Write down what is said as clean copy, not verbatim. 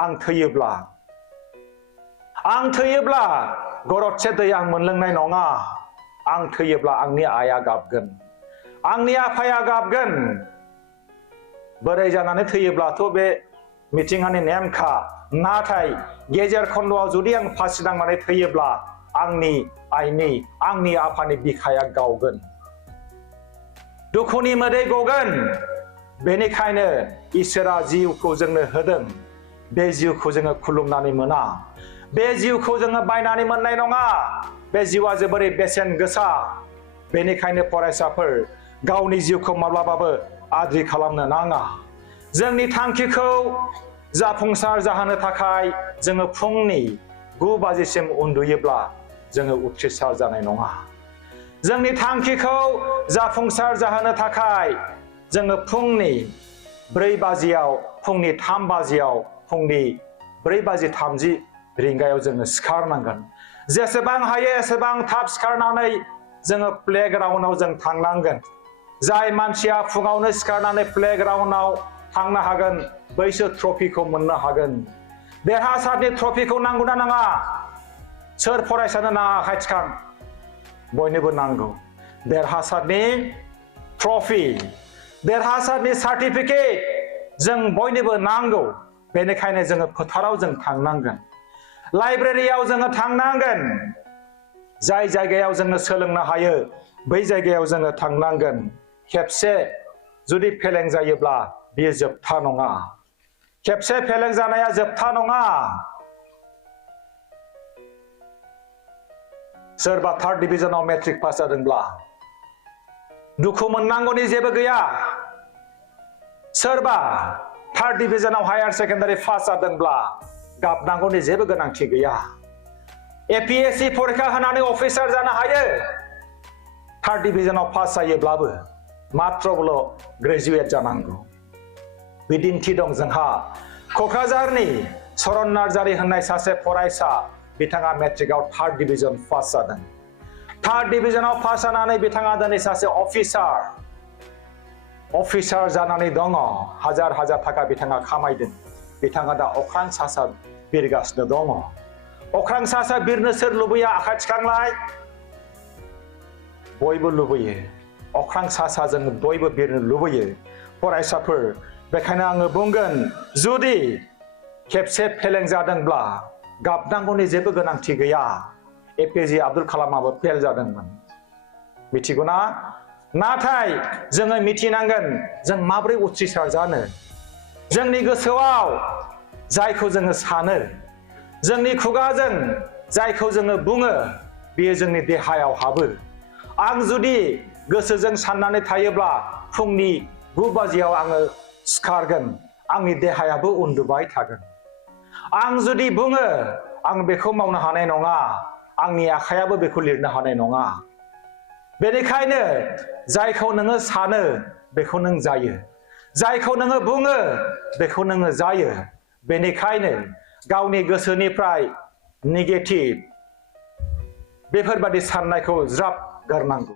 आं थैयोब्ला गरदसे दै आं मोनलोंनाय नङा आं थैयोब्ला आंनि आइया गाबगोन आंनि आफाया गाबगोन बोराय जानानै थैयोब्लाथ' बे मिथिंगानि नेमखा नाथाय गेजेर खन्द'आव जुदि आं फासि नांनानै थैयोब्ला आंनि आइनि आंनि आफानि बिखाया गावगोन दुखुनि मोदै गगोन बेनिखायनो इसोरा जिउखौ जोंनो होदों बे जिउखौ जोङो खुलुमनानै मोना बे जिउखौ जोङो बायनानै मोननाय नङा बे जिउआ जोबोरै बेसेन गोसा बेनिखायनो फरायसाफोर गावनि जिउखौ माब्लाबाबो आद्रि खालामनो नाङा जोंनि थांखिखौ जाफुंसार जाहोनो थाखाय जोङो फुंनि 9 बाजिसिम उन्दुयोब्ला जोङो उथ्रिसार जानाय नङा जोंनि थांखिखौ जाफुंसार जाहोनो थाखाय जोङो फुंनि 4 बाजियाव फुंनि 3 बाजियाव फुंनि 4:30 रिंगायाव जोङो सिखारनांगोन जेसेबां हायो एसेबां थाब सिखारनानै जोङो प्लेग्राउन्डआव जों थांनांगोन जाय मानसिया फुङावनो सिखारनानै प्लेग्राउन्डआव थांनो हागोन बैसो ट्रफिखौ मोननो हागोन देरहासारनि ट्रफिखौ नांगौना नाङा सोर फरायसानो नाङा आखाइ थिखां बयनोबो नांगौ देरहासारनि ट्रफि देरहासारनि सार्टिफिकेट जों बयनोबो नांगौ बेनिखायनो जोङो फोथाराव जों थांनांगोन लाइब्रेरियाव जोङो थांनांगोन जाय जायगायाव जोङो सोलोंनो हायो बै जायगायाव जोङो थांनांगोन खेबसे जुदि फेलें जायोब्ला बेयो जोबथा नङा खेबसे फेलें जानाया जोबथा नङा सोरबा 3rd डिभिजनाव मेट्रिक पास जादोंब्ला दुखु मोननांगौनि जेबो गैया सोरबा 3rd डिभिजनाव हायार सेकेन्डारि पास जादोंब्ला गाबनांगौनि जेबो गोनांथि गैया एपीएससी परीक्षा होनानै अफिसार जानो हायो 3rd डिभिजनाव पास जायोब्लाबो मात्रबल' ग्रेजुवेट जानांगौ बिदिन्थि दं जोंहा क'क्राझारनि सरन नार्जारी होननाय सासे फरायसा बिथाङा मेट्रिकआव 3rd डिभिजन पास जादों 3rd डिभिजनाव पास जानानै बिथाङा दिनै सासे अफिसार जानानै दङ हाजार थाखा बिथाङा खामायदों बिथाङा दा अख्रां सा बिरगासिनो दङ अख्रां सा बिरनो सोर लुबैया आखाइ थिखांलाय बयबो लुबैयो अख्रां सा जों बयबो बिरनो लुबैयो फरायसाफोर बेखायनो आङो बुंगोन जुदि खेबसे फेलें जादोंब्ला गाबनांगौनि जेबो गोनांथि गैया एपीजे आब्दुल कालामाबो फेल जादोंमोन मिथिगौना नाथाय जोङो मिथिनांगोन जों माबोरै उथ्रिसार जानो जोंनि गोसोआव जायखौ जोङो सानो जोंनि खुगाजों जायखौ जोङो बुङो बेयो जोंनि देहायाव हाबो आं जुदि गोसोजों साननानै थायोब्ला फुंनि 9 बाजियाव आङो सिखारगोन आंनि देहायाबो उन्दुबाय थागोन आं जुदि बुङो आं बेखौ मावनो हानाय नङा आंनि आखायाबो बेखौ लिरनो हानाय नङा बेनिखायनो जायखौ नोङो सानो बेखौ नों जायो जायखौ नोङो बुङो बेखौ नोङो जायो बेनिखायनो गावनि गोसोनिफ्राय नेगेटिभ बेफोरबादि साननायखौ ज्राब गारनांगौ